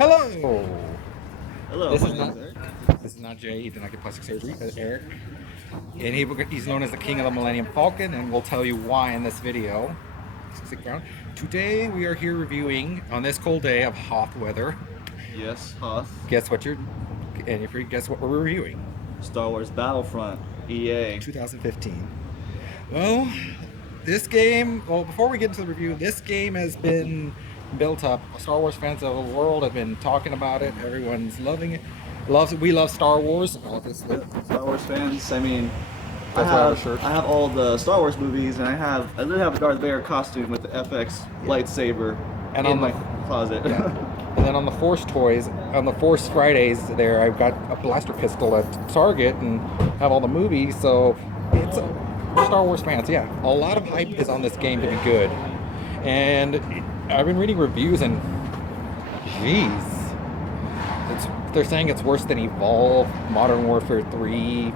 Hello. Hello, This my is name not is Eric. this is not Jay. He did not get plastic surgery. Eric, and he's known as the king of the Millennium Falcon, and we'll tell you why in this video. Stick around. Today we are here reviewing on this cold day of hot weather. Yes, Hoth. Guess what guess what we're reviewing? Star Wars Battlefront, EA. 2015. Well, this game. Well, before we get into the review, this game has been built up. Star Wars fans of the world have been talking about it. Everyone's loving it. We love Star Wars, obviously. Star Wars fans. I mean, That's why I have a shirt. I have all the Star Wars movies, and I literally have a Darth Vader costume with the FX lightsaber And in on my the- closet. Yeah. And then on the Force toys, on the Force Fridays, there I've got a blaster pistol at Target and have all the movies. So it's for Star Wars fans. Yeah, a lot of hype is on this game to be good. And I've been reading reviews, and jeez, they're saying it's worse than Evolve, Modern Warfare 3,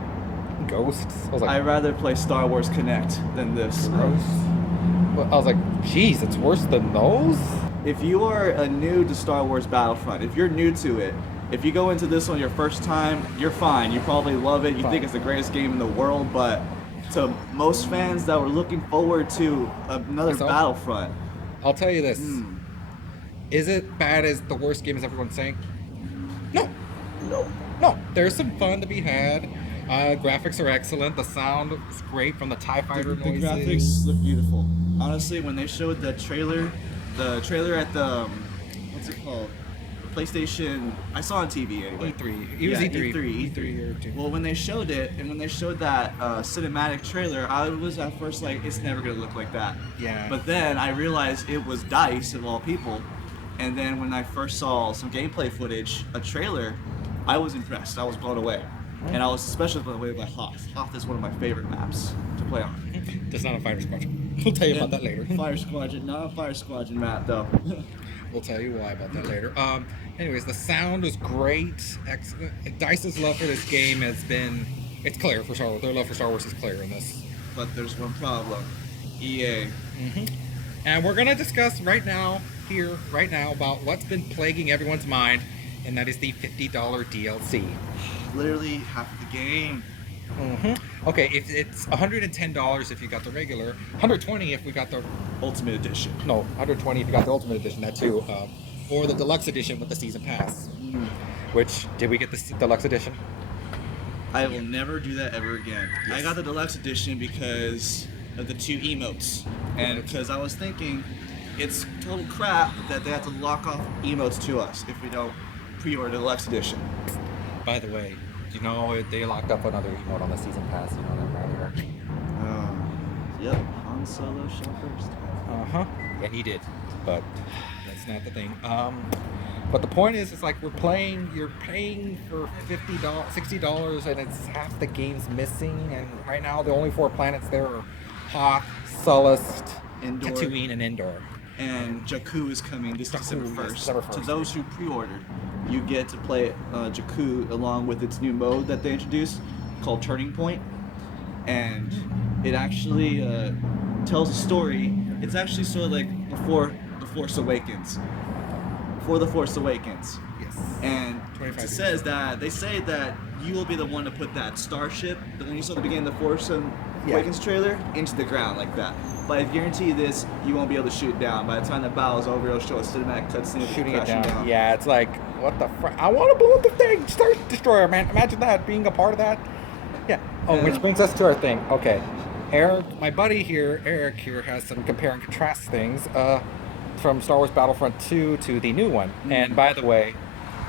Ghosts. I was like, I'd rather play Star Wars Connect than this. gross. But I was like, jeez, it's worse than those. If you are new to Star Wars Battlefront, if you're new to it, if you go into this one your first time, you're fine. You probably love it. You think it's the greatest game in the world, but to most fans that were looking forward to another Myself? Battlefront, I'll tell you this. Is it bad as the worst game as everyone's saying? No. No. There's some fun to be had. Graphics are excellent. The sound is great from the TIE fighter the noises. graphics look beautiful. Honestly, when they showed the trailer at the what's it called? PlayStation. I saw on TV anyway. E3. It was E3. E3. or two. Well, when they showed it, and when they showed that cinematic trailer, I was at first like, it's never gonna look like that. Yeah. But then I realized it was DICE of all people, and then when I first saw some gameplay footage, a trailer, I was impressed. I was blown away, and I was especially blown away by Hoth. Hoth is one of my favorite maps to play on. That's not a fighter squadron. We'll tell you about that later. Fire Squadron, not a Fire Squadron map though. We'll tell you why about that later. Anyways, the sound was great. Excellent. DICE's love for this game has been, it's clear for Star Wars. Their love for Star Wars is clear in this. But there's one problem. EA. And we're going to discuss right now, about what's been plaguing everyone's mind, and that is the $50 DLC. Literally half of the game. Okay, if it's $110 if you got the regular, $120 if we got the Ultimate Edition. no, $120 if you got the Ultimate Edition, that too, or the Deluxe Edition with the Season Pass. Which, did we get the Deluxe Edition? I will never do that ever again. I got the Deluxe Edition because of the 2 emotes. And because I was thinking it's total crap that they have to lock off emotes to us if we don't pre-order the Deluxe Edition. By the way, you know they locked up another emote on the Season Pass, you know that right here. Yep, Han Solo shot first. And he did, but that's not the thing. But the point is, it's like you're paying for $50, $60, and it's half the game's missing. And right now, the only 4 planets there are Hoth, Sullust, Endor. Tatooine, and Endor. And Jakku is coming this December Jakku, 1st. December 1st. To those who pre-ordered, you get to play Jakku along with its new mode that they introduced called Turning Point. And it actually tells a story. It's actually sort of like before The Force Awakens. Before The Force Awakens. Yes. And 25 it years. says that they say that you will be the one to put that starship that when you saw the beginning of the Force Awakens trailer into the ground like that. But I guarantee you this, you won't be able to shoot it down. By the time the battle is over, it'll show a cinematic cutscene of Shooting it crashing down. Yeah, it's like, what the frick? I want to blow up the thing! Star Destroyer, man. Imagine that, being a part of that. Yeah. Oh, which brings us to our thing. Okay. Eric, my buddy here, Eric here, has some compare and contrast things from Star Wars Battlefront 2 to the new one. And by the way,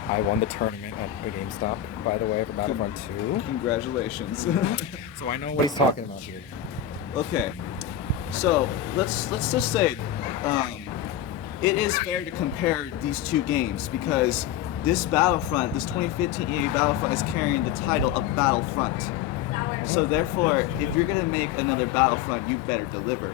I won the tournament at the GameStop, by the way, for Battlefront 2. Congratulations. So I know what he's talking about here. Okay, so let's just say it is fair to compare these 2 games because this Battlefront, this 2015 EA Battlefront, is carrying the title of Battlefront. So therefore, if you're gonna make another Battlefront, you better deliver.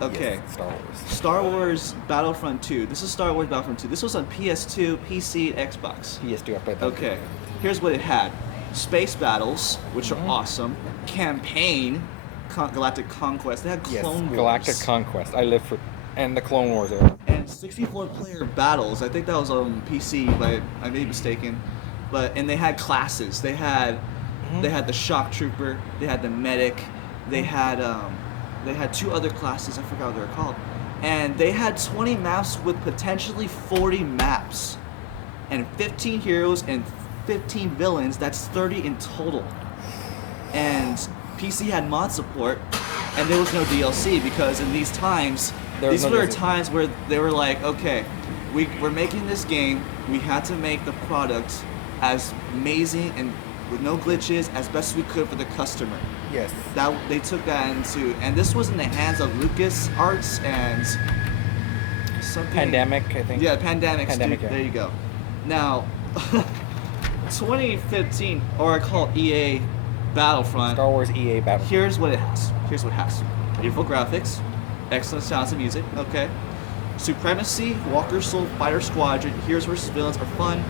Okay. Yes, Star Wars. Star Wars Battlefront 2. This is Star Wars Battlefront 2. This was on PS2, PC, and Xbox. PS2 update. Okay, here's what it had. Space battles, which are awesome. Campaign, Galactic Conquest. They had Yes, Clone Wars. Galactic Conquest. I live for, and the Clone Wars era. And 64-player battles. I think that was on PC, but I may be mistaken. And they had classes. They had the shock trooper. They had the medic. They had 2 other classes. I forgot what they were called. And they had 20 maps with potentially 40 maps, and 15 heroes and 15 villains. That's 30 in total. And PC had mod support, and there was no DLC because in these times, these were times where they were like, okay, we're making this game. We had to make the product as amazing and with no glitches as best we could for the customer. Yes. That they took that into, and this was in the hands of LucasArts and something. Pandemic, I think. Yeah, Pandemic. Yeah. There you go. Now, 2015, or I call it EA Battlefront. Star Wars EA Battlefront. Here's what it has. Beautiful graphics, excellent sounds and music. Okay. Supremacy, Walker Soul Fighter Squadron, Heroes vs. Villains are fun.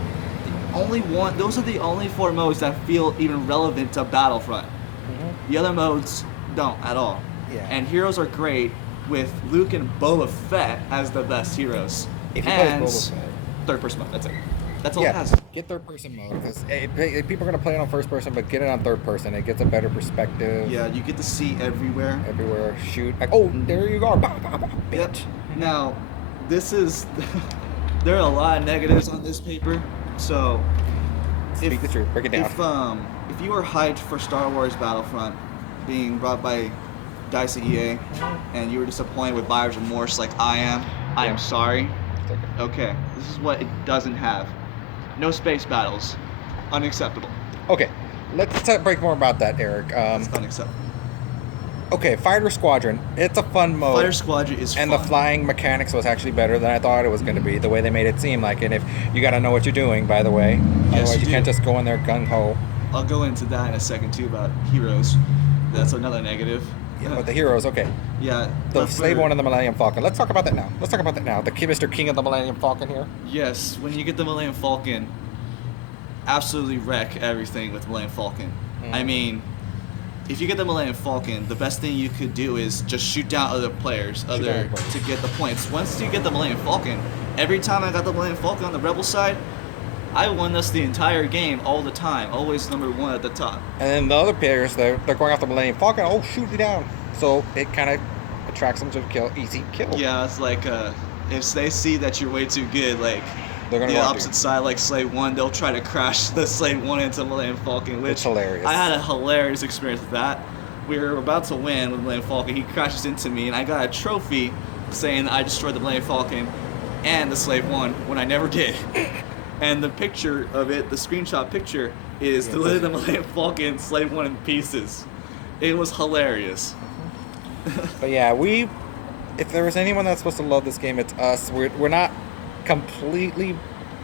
Those are the only 4 modes that feel even relevant to Battlefront. The other modes don't at all. Yeah. And heroes are great with Luke and Boba Fett as the best heroes. If you play Boba Fett. Third person mode, that's it. That's all Yeah, it has. get third person mode because people are gonna play it on first person, but get it on third person. It gets a better perspective. Yeah, you get to see everywhere. Everywhere, shoot. Like, oh, there you go. Bah, bah, bah, Yep. bitch. Now, this is there are a lot of negatives on this paper. So, Speak the truth. Break it down. If you were hyped for Star Wars Battlefront being brought by DICE EA, and you were disappointed with buyer's remorse like I am sorry. Okay, this is what it doesn't have. No space battles. Unacceptable. Okay, let's break more about that, Eric. It's unacceptable. Okay, Fighter Squadron. It's a fun mode. Fighter Squadron is and fun. the flying mechanics was actually better than I thought it was going to be. The way they made it seem like, and if you got to know what you're doing, by the way. Yes, Otherwise, you do. can't just go in there gung ho. I'll go into that in a second too about heroes. That's another negative. Yeah, but the heroes, okay. Yeah. The but Slave for- One and the Millennium Falcon. Let's talk about that now. The Mr. King of the Millennium Falcon here. Yes, when you get the Millennium Falcon, absolutely wreck everything with Millennium Falcon. I mean, if you get the Millennium Falcon, the best thing you could do is just shoot down other players down players. to get the points. Once you get the Millennium Falcon, every time I got the Millennium Falcon on the Rebel side, I won this the entire game all the time, always number 1 at the top. And then the other players, they're going after the Millennium Falcon. Oh, shoot me down. So it kind of attracts them to easy kill. Yeah, it's like if they see that you're way too good, like They're gonna the go after opposite you. side, like Slave 1, they'll try to crash the Slave 1 into Millennium Falcon, which It's hilarious. I had a hilarious experience with that. We were about to win with Millennium Falcon. He crashes into me, and I got a trophy saying I destroyed the Millennium Falcon and the Slave 1 when I never did. And the picture of it, the screenshot picture, is the lid of the Millennium Falcon, Slave 1 in pieces. It was hilarious. But yeah, if there was anyone that's supposed to love this game, it's us. We're not completely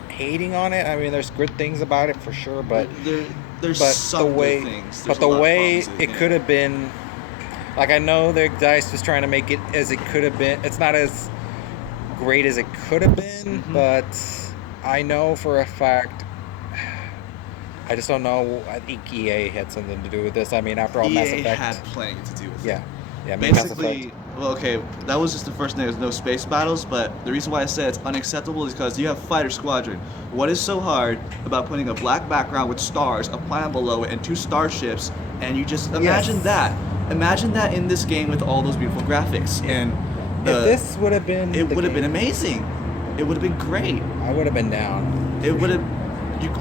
hating on it. I mean, there's good things about it for sure, but There's but some the way good things. but There's the a lot of way problems with the it game. could have been, like, I know the DICE was trying to make it as it could have been. It's not as great as it could have been, but I know for a fact. I just don't know. I think EA had something to do with this. I mean, after all, Mass EA Effect. had plenty to do with it. Yeah, I mean, Mass Basically, Effect. well, okay, that was just the first thing. There's no space battles, but the reason why I said it's unacceptable is because you have Fighter Squadron. What is so hard about putting a black background with stars, a planet below it, and 2 starships, and you just imagine that. Imagine that in this game with all those beautiful graphics. And If this would have been, it the would have been game, amazing. It would have been great. I would have been down. It would have.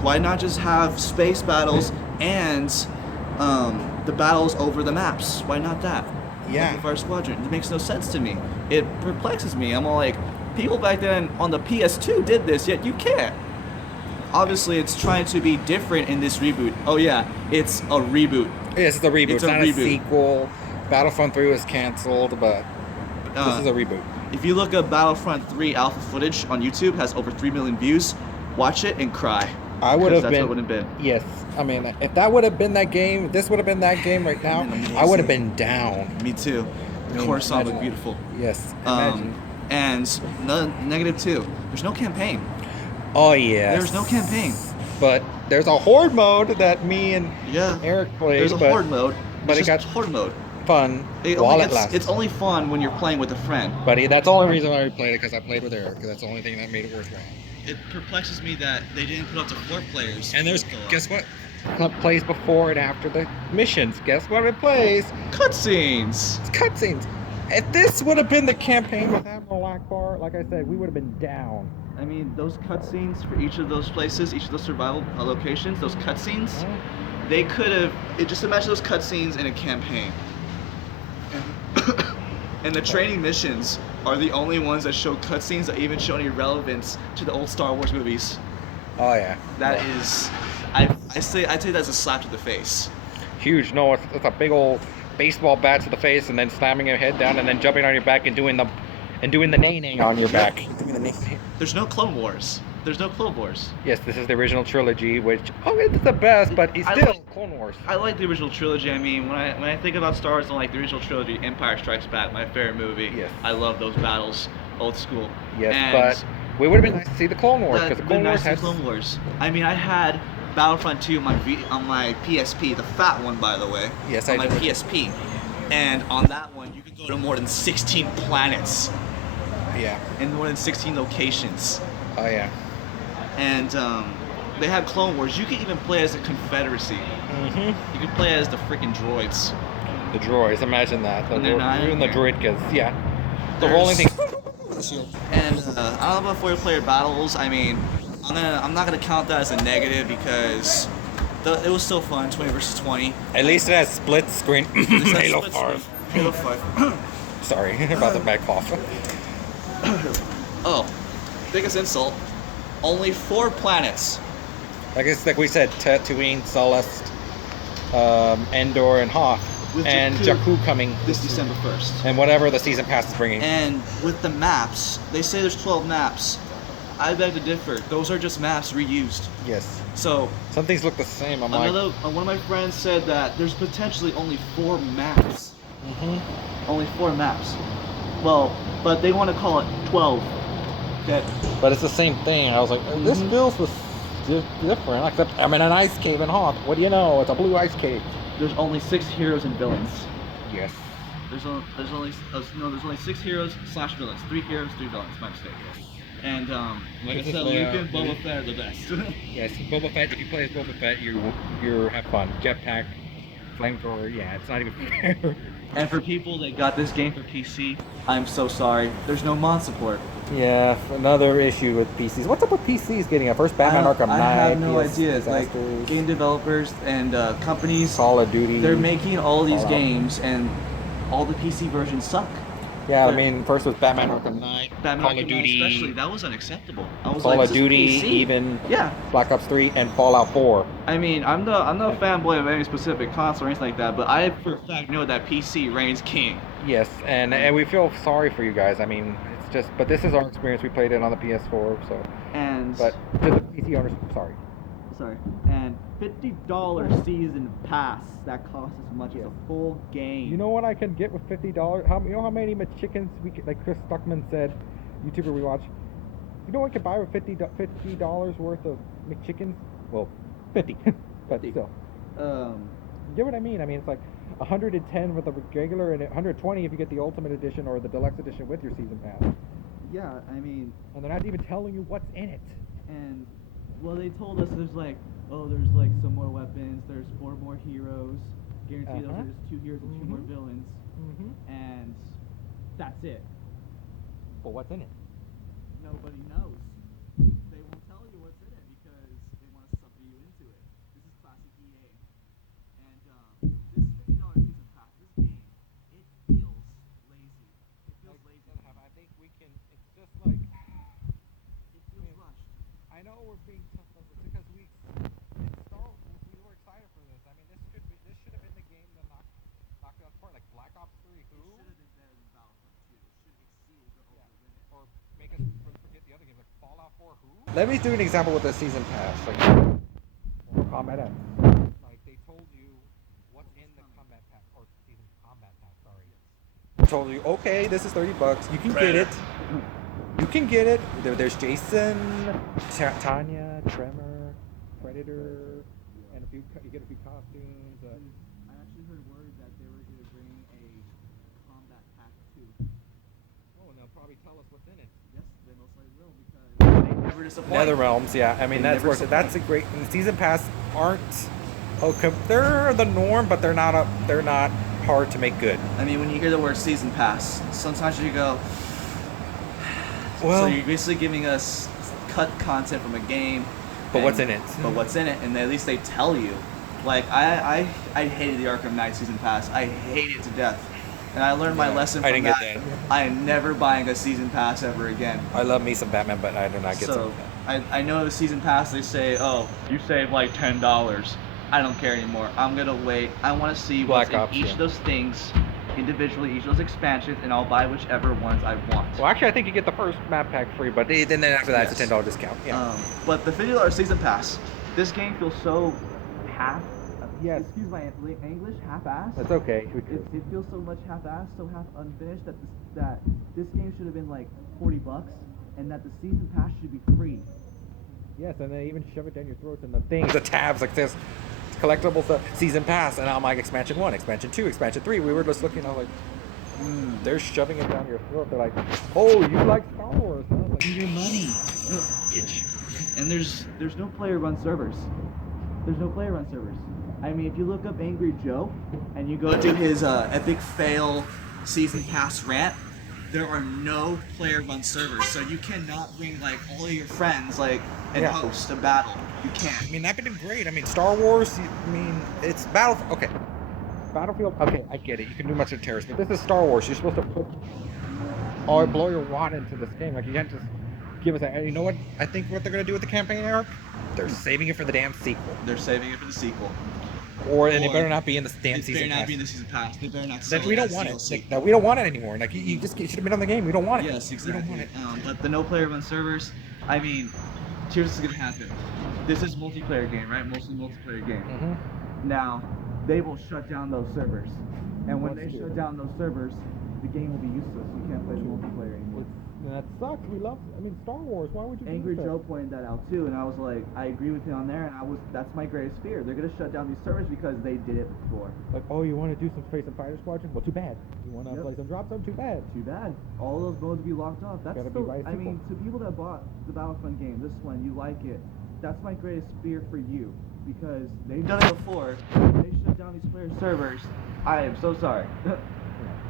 Why not just have space battles and the battles over the maps? Why not that? Yeah. Like the Fire Squadron. It makes no sense to me. It perplexes me. I'm all like, people back then on the PS2 did this, yet you can't. Obviously, it's trying to be different in this reboot. Oh yeah, it's a reboot. Yes, it's a reboot. It's It's a not reboot. a sequel. Battlefront 3 was canceled, but this is a reboot. If you look up Battlefront 3 alpha footage on YouTube, has over 3 million views. Watch it and cry. I would have That's been. what it would have been. Yes, I mean, if that would have been that game, this would have been that game right now. Amazing. I would have been down. Me too. The mean, chorus song was imagine that. beautiful. Yes. Imagine. And negative 2. There's no campaign. Oh yeah. There's no campaign. But there's a horde mode that me and Yeah. Eric played. There's a but, horde mode. but It's it just got horde mode. fun It while only, it lasts. it's only fun when you're playing with a friend. But that's the only reason why we played it, because I played with Eric. That's the only thing that made it worthwhile. It perplexes me that they didn't put up to 4 players. And there's, guess what? It plays before and after the missions. Guess what it plays? Cutscenes. It's cutscenes. If this would have been the campaign with Admiral Akbar, like I said, we would have been down. I mean, those cutscenes for each of those places, each of those survival locations, those cutscenes, they could have. Just imagine those cutscenes in a campaign. And the training missions are the only ones that show cutscenes that even show any relevance to the old Star Wars movies. Oh yeah. That is, I'd say that's a slap to the face. Huge. No, it's a big old baseball bat to the face, and then slamming your head down, and then jumping on your back and doing the nay on your back. Doing the nay. There's no Clone Wars. There's no Clone Wars. Yes, this is the original trilogy, which it's the best, but it's still Clone Wars. I like the original trilogy. I mean, when I think about Star Wars, I like the original trilogy. Empire Strikes Back, my favorite movie. Yes. I love those battles, old school. Yes, and but it would have been nice to see the Clone Wars, because the Clone Wars has Clone Wars. I mean, I had Battlefront 2 on my PSP, the fat one, by the way. Yes, on I my did. PSP, and on that one, you could go to more than 16 planets. Yeah. In more than 16 locations. Oh yeah. And they had Clone Wars. You could even play as the Confederacy. Mm-hmm. You could play as the freaking droids. The droids, imagine that. And they're not even the here. droidkas, yeah. The rolling thing. And I don't know about 4-player battles. I mean, I'm not gonna count that as a negative because it was still fun, 20 versus 20. At least it has split screen. Halo 5. Halo 5. Sorry about the bad cough. Oh, biggest insult. Only 4 planets. I guess, like we said, Tatooine, Sullust, Endor, and Hoth, With and Jakku coming this December 1st. and whatever the season pass is bringing. And with the maps, they say there's 12 maps. I beg to differ. Those are just maps reused. Yes. So Some things look the same. I'm one like, of my friends said that there's potentially only 4 maps. Only 4 maps. Well, but they want to call it 12. Okay. but it's the same thing. I was like, this feels different. Except I'm in an ice cave in Hoth. What do you know? It's a blue ice cave. There's only 6 heroes and villains. Yes. There's only 6 heroes / villains. 3 heroes, 3 villains. My mistake. And like I said, Luke and Boba Fett are the best. Yes, Boba Fett. If you play as Boba Fett, you have fun. Jetpack, flamethrower. Yeah, it's not even fair. And for people that got this game for PC, I'm so sorry. There's no mod support. Yeah, another issue with PCs. What's up with PCs getting a first Batman Arkham Knight? I have no PS idea. Like disasters, game developers and companies, Call of Duty. they're making all these Fallout. games, and all the PC versions suck. Yeah, I mean, first was Batman Arkham Knight, Batman Call Arkham of Knight Duty, especially, that was unacceptable. I was Call like, of this is Duty, PC. even Yeah. Black Ops 3, and Fallout 4. I mean, I'm no fanboy of any specific console or anything like that, but I for a fact know that PC reigns king. Yes, and we feel sorry for you guys. I mean, it's just, but this is our experience. We played it on the PS4, so. And But to the PC owners, sorry. and $50 season pass that costs as much as a full game. You know what I can get with $50? You know how many McChickens like Chris Stuckman said, YouTuber we watch. You know what I could buy with $50 worth of McChickens? Well, 50, but still. You get what I mean? I mean, it's like 110 with the regular and 120 if you get the Ultimate Edition or the Deluxe Edition with your season pass. Yeah, I mean, And they're not even telling you what's in it. and well, they told us there's like, there's like some more weapons, there's 4 more heroes, guaranteed those are just 2 heroes and 2 more villains, and that's it. But what's in it? Nobody knows. They won't tell you what's in it because they want to sucker you into it. This is classic EA. And this $50 season pass, this game, it feels lazy. It feels lazy. I think we can. It's just like. It feels rushed. I know we're being tough on this because we were excited for this. I mean, this should have been the game that knocked it out apart, like Black Ops 3. It should have been better than Battlefront 2. It should have exceeded or overwin it. Or make us forget the other games like Fallout 4. Who? Let me do an example with the season pass, like Combat X. Like they told you what's in the combat pack or season combat pack. Sorry. Told you, okay, this is $30. You can get it. You can get it. There's Jason, Tanya, Tremor, Predator, and you get a few costumes. I actually heard word that they were going to bring a probably tell us what's in it. Yes, they most likely will because they never disappoint. Nether Realms, yeah. I mean, They that's never worth it. That's a great. And the season pass aren't. Okay, they're the norm, but they're not. They're not hard to make good. I mean, when you hear the word season pass, sometimes you go. Well, so you're basically giving us cut content from a game. but what's in it? But what's in it, and at least they tell you. Like I hated the Arkham Knight season pass. I hated it to death, and I learned my lesson I from didn't that. get that. I am never buying a season pass ever again. I love me some Batman, but I do not get So some. I know the season pass. They say, oh, you save like $10. I don't care anymore. I'm gonna wait. I want to see what's Black in Ops, each yeah. of those things individually, each of those expansions, and I'll buy whichever ones I want. Well, actually, I think you get the first map pack free, but then after that, it's a Yes. $10 discount. Yeah. But the $50 season pass, this game feels so half. Yes. Excuse my English, half-assed. That's okay. It feels so much half-assed, so half unfinished that this game should have been like $40, and that the season pass should be free. Yes, and they even shove it down your throats and the things, the tabs like this, collectibles, the season pass, and I'm like expansion 1, expansion 2, expansion 3. We were just looking, I was like, they're shoving it down your throat. They're like, oh, you like Star Wars? And I was like, Your money. And there's no player-run servers. There's no player-run servers. I mean, if you look up Angry Joe and you go to his epic fail season pass rant, there are no player-run servers, so you cannot bring like all of your friends and Yeah. host a battle. You can't. I mean, that could be great. I mean, Star Wars, I mean, it's Battlefield. Okay. Battlefield, okay, I get it. You can do much of terrorists, but this is Star Wars. You're supposed to blow your wad into this game. Like, you can't just give us a. You know what? I think what they're going to do with the campaign, Eric? They're saving it for the damn sequel. They're saving it for the sequel. And it better not be in the damn season They better not pass. be in the season pass. They better not. Then we don't want it. Like, no, we don't want it anymore. Like, you just should have been on the game. We don't want it. Yes, We exactly. don't want it. But the no player run servers, I mean, here's what's gonna happen. This is multiplayer game, right? Mostly multiplayer game. Mm-hmm. Now, they will shut down those servers, and when Let's they do shut it. down those servers, the game will be useless. You can't play the multiplayer anymore. That sucks. We love. I mean, Star Wars. Why would you? Angry do that? Joe pointed that out too, and I was like, I agree with him on there, and that's my greatest fear. They're gonna shut down these servers because they did it before. Like, oh, you want to do some Space and Fighter Squadron? Well, too bad. You want to Yep. play some Drop Zone? Too bad. Too bad. All those modes be locked off. That's Gotta be still, right I mean, to people that bought the Battlefront game, this one, you like it. That's my greatest fear for you, because they've done it before. They shut down these player servers. I am so sorry.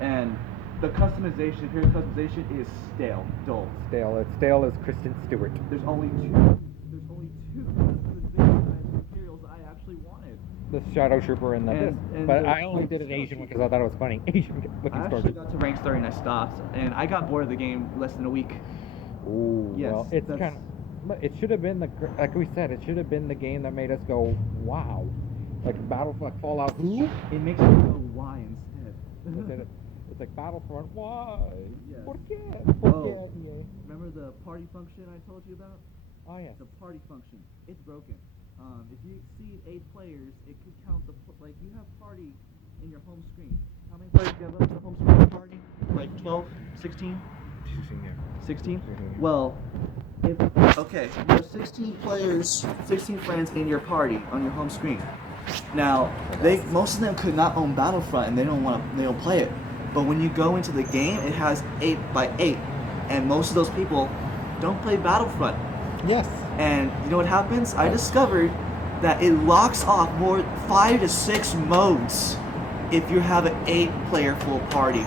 And the customization, player customization is stale, dull. Stale. It's stale as Kristen Stewart. There's only two. There's only two customization materials I actually wanted. The Shadow Trooper and the this. And But the- I only did an Asian one because I thought it was funny. Asian looking I Star actually Trooper. got to rank 30 and I stopped, and I got bored of the game less than a week. Ooh, Yes, well, it's that's- kind of. It should have been like we said. It should have been the game that made us go, wow, like Battlefront, Fallout. Who? It makes me go why instead. It's like Battlefront. Why? Yes. ¿Por qué? Oh. ¿Por qué? Yeah. Remember the party function I told you about? Oh yes. The party function. It's broken. If you exceed 8 players, it could count like you have party in your home screen. How many players do you have up to the home screen of the party? Like 12, 16? 16? Well, if okay, you have 16 players, 16 friends in your party on your home screen. Now, most of them could not own Battlefront and they don't play it. But when you go into the game, it has 8 by 8, and most of those people don't play Battlefront. Yes. And you know what happens? I discovered that it locks off 5 to 6 modes if you have an 8-player full party.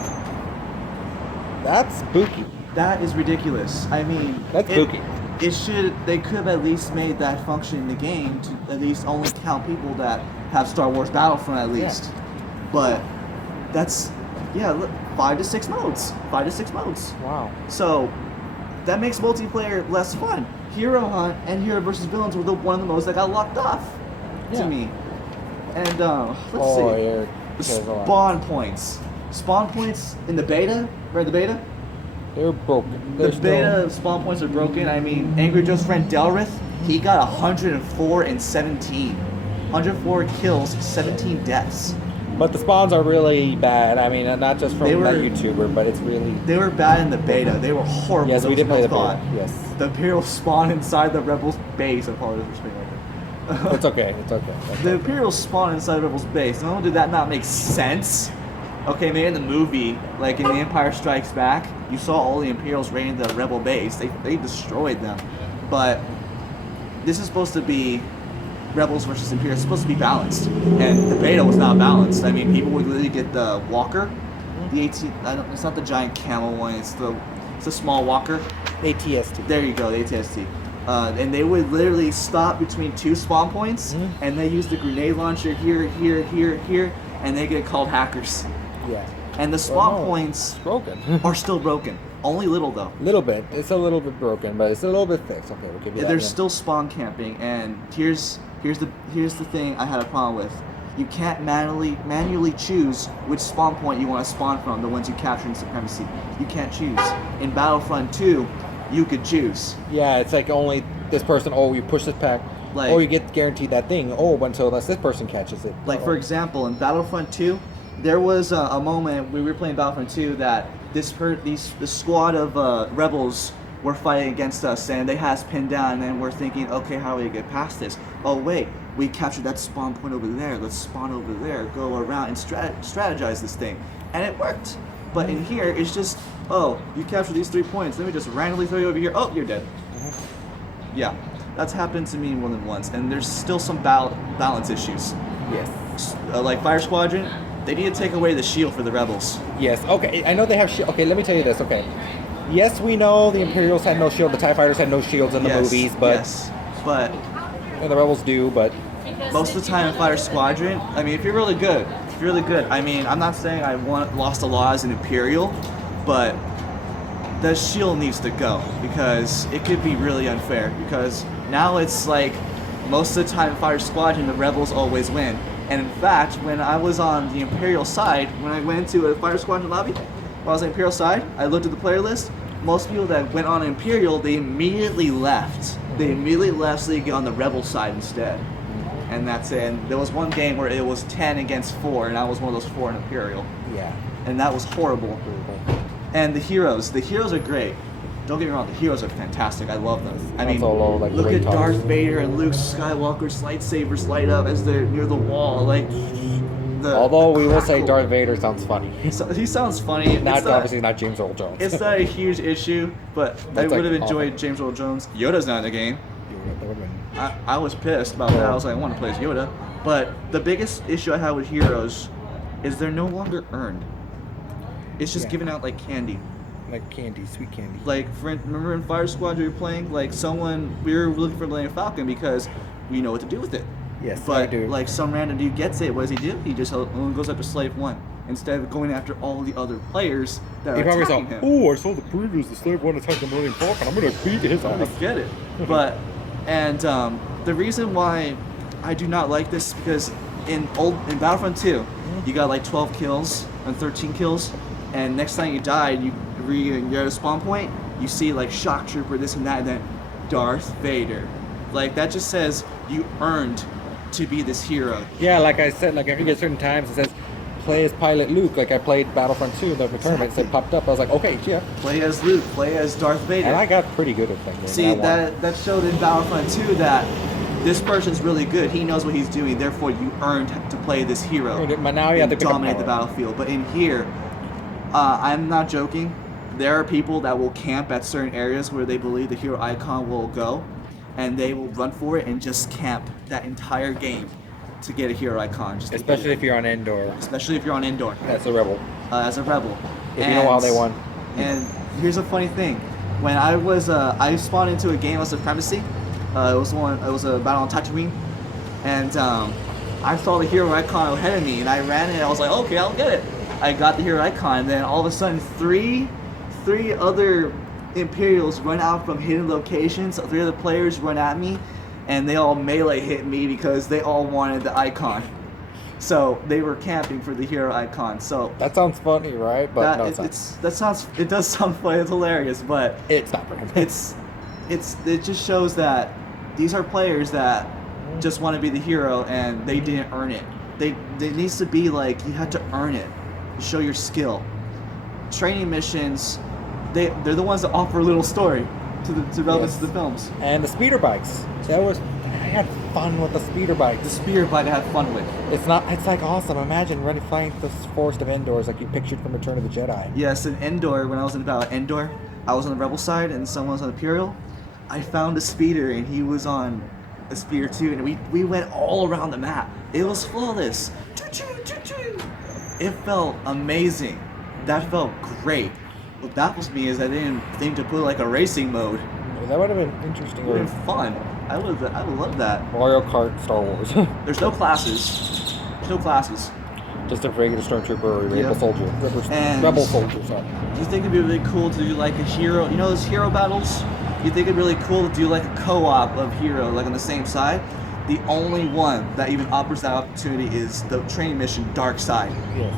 That's spooky. That is ridiculous. I mean, That's spooky. They could have at least made that function in the game to at least only count people that have Star Wars Battlefront at least. But that's, look, 5 to 6 modes. 5 to 6 modes. Wow. So that makes multiplayer less fun. Hero Hunt and Hero versus Villains were one of the modes that got locked off to me. And let's see. Yeah. The spawn points. Spawn points in the beta, right? The beta? They're broken. The beta spawn points are broken. I mean, Angry Joe's friend Delrith, he got 104 and 17. 104 kills, 17 deaths. But the spawns are really bad. I mean, not just from They were- that YouTuber, but it's really. They were bad in the beta. They were horrible. Yes, we those did play the thought. beta. Yes. The Imperial spawn inside the Rebels base. I apologize for speaking like that. It's okay. It's okay. The Imperial spawn inside Rebels base. Not only did that not make sense, Okay, maybe in the movie, like in The Empire Strikes Back, you saw all the Imperials raiding the Rebel base. They destroyed them. But this is supposed to be Rebels versus Imperials. It's supposed to be balanced. And the beta was not balanced. I mean, people would literally get the Walker, the it's not the giant camel one, it's the small Walker. ATST. There you go, the ATST. And they would literally stop between two spawn points, and they use the grenade launcher here, and they get called hackers. Yeah. And the spawn points broken. are still broken. Only little though. Little bit. It's a little bit broken, but it's a little bit fixed. Okay, we'll give you that. There's still spawn camping, and here's the thing I had a problem with. You can't manually choose which spawn point you want to spawn from, the ones you capture in Supremacy. You can't choose. In Battlefront 2, you could choose. Yeah, it's like only this person, you push this pack, you get guaranteed that thing, until this person catches it. Like, for example, in Battlefront 2, there was a moment we were playing Battlefront 2 that this squad of rebels were fighting against us, and they had us pinned down, and we're thinking, okay, how do we get past this? Oh, wait. We captured that spawn point over there. Let's spawn over there, go around and strategize this thing. And it worked. But in here, it's just, you captured these 3 points. Let me just randomly throw you over here. Oh, you're dead. Yeah, that's happened to me more than once. And there's still some balance issues. Yes. Like Fire Squadron, they need to take away the shield for the rebels. Yes, okay. I know they have shield. Okay, let me tell you this, okay. Yes, we know the Imperials had no shield. The TIE Fighters had no shields in the movies, but... Yes, but... And the rebels do, but... Most of the time in Fire Squadron, I mean, if you're really good, I mean, I'm not saying I lost a lot as an Imperial, but the shield needs to go, because it could be really unfair, because now it's like, most of the time in Fire Squadron, the rebels always win. And in fact, when I was on the Imperial side, when I went to a Fire Squadron lobby, when I was on the Imperial side, I looked at the player list, most people that went on Imperial, they immediately left. They immediately left so they could get on the Rebel side instead. And that's it. And there was one game where it was 10 against 4, and I was one of those 4 in Imperial. Yeah. And that was horrible. And the heroes are great. Don't get me wrong, the heroes are fantastic. I love them. I mean, look at Darth Vader and Luke Skywalker's lightsabers light up as they're near the wall. Like, although we will say Darth Vader sounds funny. He sounds funny. Obviously not James Earl Jones. It's not a huge issue, but I would have enjoyed James Earl Jones. Yoda's not in the game. I was pissed about that. I was like, I want to play as Yoda. But the biggest issue I have with heroes is they're no longer earned. It's just given out like candy. Like candy, sweet candy. Like, remember in Fire Squad we were playing? Like, we were looking for Millennium Falcon because we know what to do with it. Yes, but I do. Like, some random dude gets it. What does he do? He just only goes after Slave 1 instead of going after all the other players that are attacking him. I saw the previews. The Slave 1 attacked the Millennium Falcon. I'm gonna beat his ass. I get it. But the reason why I do not like this is because in Battlefront 2, you got like 12 kills and 13 kills, and next time you die, you're at a spawn point, you see like Shock Trooper, this and that, and then Darth Vader. Like, that just says you earned to be this hero. Yeah, like I said, like I think at certain times it says play as Pilot Luke. Like I played Battlefront 2, the tournament, it popped up. I was like, okay, yeah. Play as Luke, play as Darth Vader. And I got pretty good at that game. See, that showed in Battlefront 2 that this person's really good. He knows what he's doing. Therefore, you earned to play this hero. But now you have to dominate the battlefield. But in here, I'm not joking. There are people that will camp at certain areas where they believe the hero icon will go, and they will run for it and just camp that entire game to get a hero icon. Especially if you're on Endor. Especially if you're on Endor. As a rebel. As a rebel. If you know how they won. And here's a funny thing. When I spawned into a game of Supremacy. It was a battle on Tatooine, and I saw the hero icon ahead of me, and I ran it. I was like, okay, I'll get it. I got the hero icon, and then all of a sudden, three other Imperials run out from hidden locations. 3 other players run at me, and they all melee hit me because they all wanted the icon. So they were camping for the hero icon. So that sounds funny, right? But it does sound funny. It's hilarious, but it's not for him. It just shows that these are players that just want to be the hero and they didn't earn it. It needs to be like you have to earn it, show your skill. Training missions, they're the ones that offer a little story to relevance to the films. And the speeder bikes. I had fun with the speeder bike. The speeder bike I had fun with. It's not. It's like awesome. Imagine running, flying the forest of Endor, like you pictured from Return of the Jedi. Yes, in Endor, when I was in about Endor, I was on the Rebel side and someone was on the Imperial. I found a speeder and he was on a speeder too, and we went all around the map. It was flawless. It felt amazing. That felt great. What baffles me is I didn't think to put like a racing mode. That would have been interesting. It would have been fun. I would love that. Mario Kart Star Wars. There's no classes. There's no classes. Just a regular stormtrooper or a rebel soldier. And Rebel soldier, sorry. Do you think it'd be really cool to do like a hero? You know those hero battles? You think it'd be really cool to do like a co-op of hero, like on the same side? The only one that even offers that opportunity is the training mission Dark Side. Yes.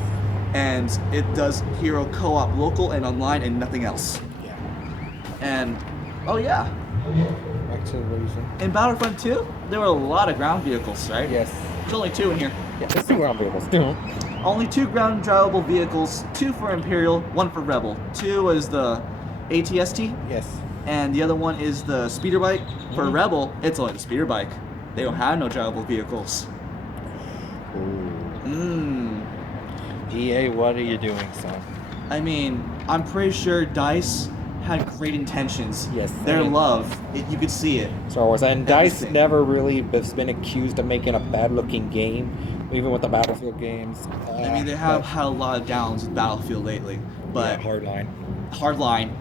And it does hero co-op local and online and nothing else. Yeah. And oh yeah. Back to the reason. In Battlefront 2, there were a lot of ground vehicles, right? Yes. There's only 2 in here. Yeah, there's 2 ground vehicles. Only 2 ground drivable vehicles, 2 for Imperial, 1 for Rebel. 2 is the ATST, Yes. and the other one is the speeder bike. For Rebel, it's only the speeder bike. They don't have no drivable vehicles. EA, what are you doing, son? I mean, I'm pretty sure DICE had great intentions. Yes. Their love, you could see it. Star Wars. And DICE Everything. never really has been accused of making a bad-looking game, even with the Battlefield games. I mean, they have had a lot of downs with Battlefield lately, but Hardline. Hardline.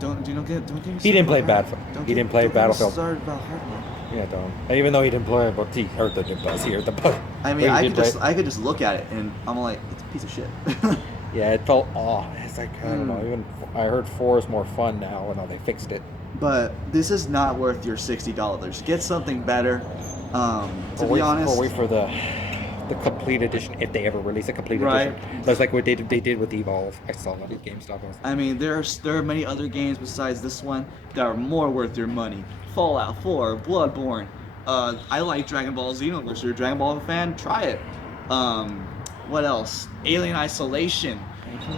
Don't get me started. He didn't play about Battlefield. He didn't play Battlefield. Started about Hardline. Yeah, don't. Even though he didn't play it, but he heard the buzz. He heard the buzz. I mean, But I he could did just play- I could just look at it and I'm like, it's a piece of shit. Yeah, it felt off. It's like, I don't know. Even I heard 4 is more fun now. No, they fixed it. But this is not worth your $60. Get something better. To be honest, Or wait for the complete edition if they ever release a complete Right. edition. That's like what they did with Evolve. I saw that at GameStop. I mean, there are many other games besides this one that are more worth your money. Fallout 4, Bloodborne. I like Dragon Ball Xenoverse. If you're a Dragon Ball fan, try it. What else? Alien Isolation.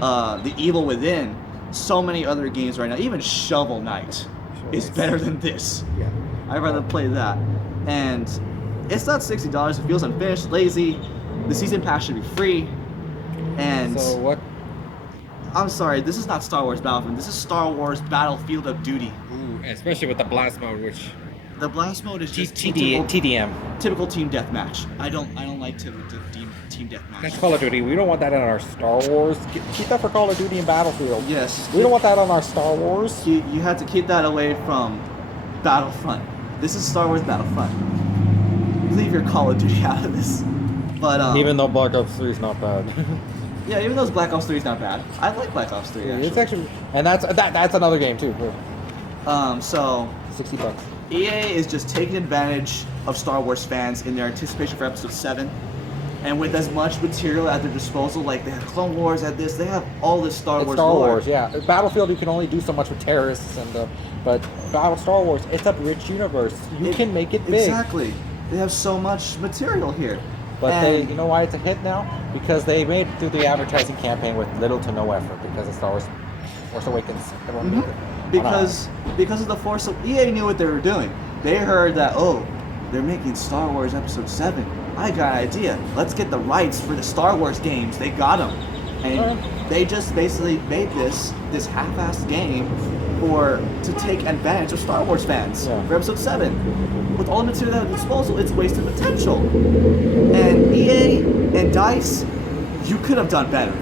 The Evil Within. So many other games right now. Even Shovel Knight is better than this. Yeah. I'd rather play that. And it's not $60. It feels unfinished, lazy. The season pass should be free. And So what? I'm sorry, this is not Star Wars Battlefront. This is Star Wars Battlefield of Duty. Ooh, especially with the blast mode, which The blast mode is just TDM. typical team deathmatch. I don't like team deathmatch. That's Call of Duty. We don't want that in our Star Wars. Keep that for Call of Duty and Battlefield. Yes. We don't want that on our Star Wars. You have to keep that away from Battlefront. This is Star Wars Battlefront. Leave your Call of Duty out of this. But Even though Black Ops 3 is not bad. yeah, even though Black Ops 3 is not bad. I like Black Ops 3 actually. It's actually, and that's another game too. So $60. EA is just taking advantage of Star Wars fans in their anticipation for Episode 7. And with as much material at their disposal, like they have Clone Wars at this, they have all this Star It's Wars Star lore. Wars, yeah. Battlefield, you can only do so much with terrorists, and but Star Wars, it's a rich universe. You can make it big. Exactly. They have so much material here. But And you know why it's a hit now? Because they made it through the advertising campaign with little to no effort because of Star Wars Force Awakens. Everyone knew it. because of the Force, EA knew what they were doing. They heard that, oh, they're making Star Wars Episode 7. I got an idea. Let's get the rights for the Star Wars games. They got them. And they just basically made this half-assed game to take advantage of Star Wars fans for Episode 7. With all the material at their disposal, it's wasted potential. And EA and DICE, you could have done better.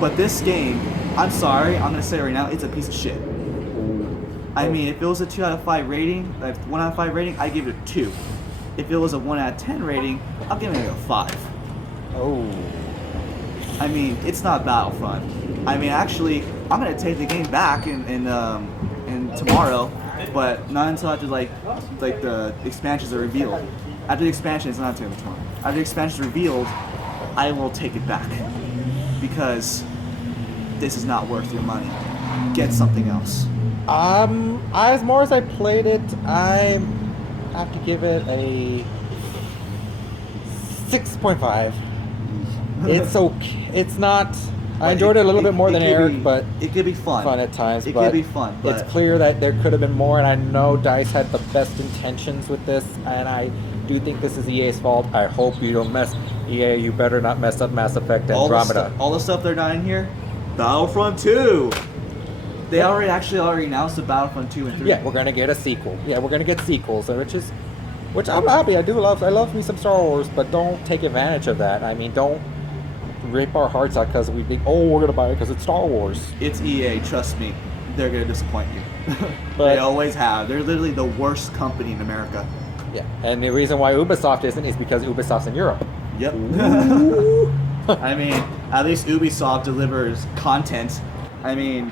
But this game, I'm sorry, I'm going to say it right now, it's a piece of shit. I mean, if it was a 2 out of 5 rating, like 1 out of 5 rating, I'd give it a 2. If it was a 1 out of 10 rating, I'll give it a 5. Oh. I mean, it's not Battlefront. I mean, actually, I'm gonna take the game back in tomorrow, but not until after like the expansions are revealed. After the expansion, it's not until tomorrow. After the expansion is revealed, I will take it back because this is not worth your money. Get something else. As more as I played it, I have to give it a 6.5. It's okay. It's not. I enjoyed it a little bit more than Eric, but it could be fun. Fun at times. It but could be fun. But it's clear that there could have been more, and I know DICE had the best intentions with this, and I do think this is EA's fault. I hope you don't mess. EA, you better not mess up Mass Effect Andromeda. All the stuff they're not in here. Battlefront 2. They already announced the Battlefront 2 and 3. Yeah, we're gonna get a sequel. Yeah, we're gonna get sequels, which I'm happy. I love me some Star Wars, but don't take advantage of that. I mean, don't rip our hearts out because we think, oh, we're gonna buy it because it's Star Wars. It's EA. Trust me, they're gonna disappoint you. But they always have. They're literally the worst company in America. Yeah, and the reason why Ubisoft isn't is because Ubisoft's in Europe. Yep. I mean, at least Ubisoft delivers content. I mean,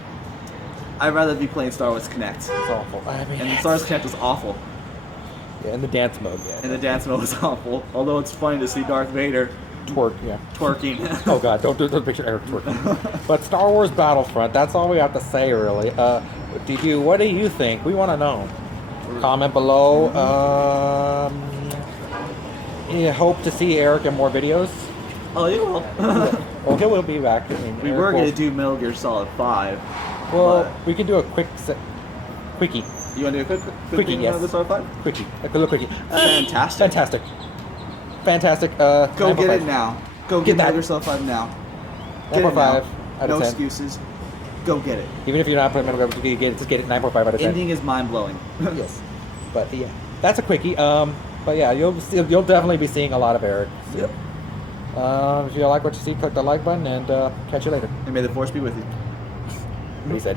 I'd rather be playing Star Wars Connect. It's awful. I mean, And Star Wars Connect was awful. yeah, in the dance mode, yeah. And the dance mode was awful. Although it's funny to see Darth Vader Twerk, yeah. twerking. Oh god, don't do the picture Eric twerking. But Star Wars Battlefront, that's all we have to say really. What do you think? We want to know. Comment below. Yeah, hope to see Eric in more videos. Oh, you will. Well, he will be back. I mean, We were going to do Metal Gear Solid 5. Well, but- we can do a quickie. You want to do a quick Quickie, thing yes. on the Solid 5? Quickie. A little quickie. Fantastic. Fantastic. Go 9.5. get it now. Go Get get that. Metal Gear Solid 5 now. Get Number it now. 5 out No of 10. excuses. Go get it. Even if you're not playing Metal Gear, you get it. Just get it 9.5 out of 10. Ending is mind blowing. Yes, but yeah, that's a quickie. But yeah, you'll definitely be seeing a lot of Eric. So, Yep. If you like what you see, click the like button and catch you later. And may the force be with you. What he said.